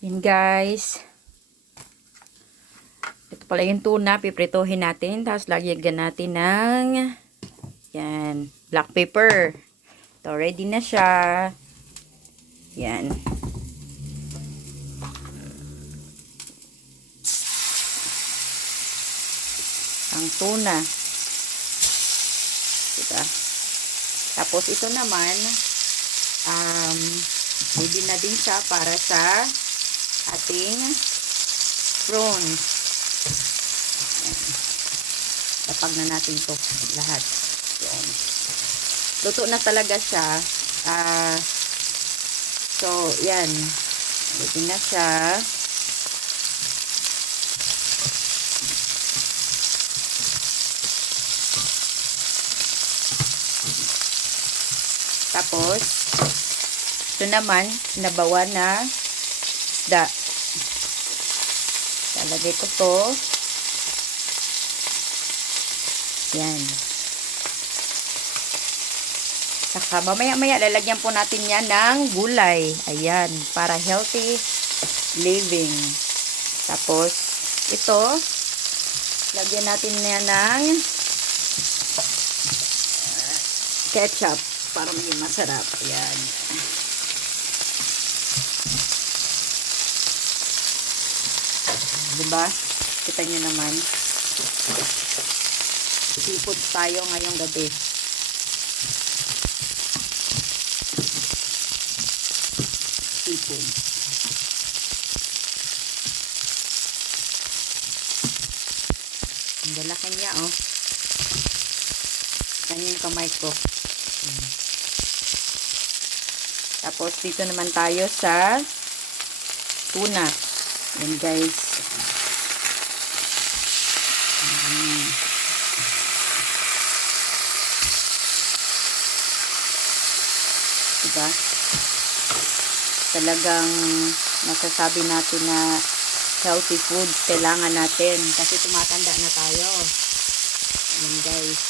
Yan guys. Ito pala yung tuna. Pipritohin natin. Tapos lagyan natin ng yan, black pepper. Ito, ready na siya. Yan. Ang tuna. Diba? Tapos ito naman, ready na din siya para sa ating prawns. Tapag na natin to lahat. Yan. Luto na talaga siya. So, yan. Ready na siya. Tapos, ito naman, sinabawan na isda. Lalagay ko to. Yan. Saka, mamaya-maya, lalagyan po natin yan ng gulay. Ayan, para healthy living. Tapos, ito, lagyan natin yan ng ketchup para maging masarap. Ayan. Diba? Kita nyo naman. Seafood tayo ngayong gabi. Seafood. Ang lalaki niya, oh. Yan yung kamay ko. Tapos, dito naman tayo sa tuna. Yan, guys. Diba? Talagang masasabi natin na healthy food kailangan natin kasi tumatanda na tayo. Yan, guys.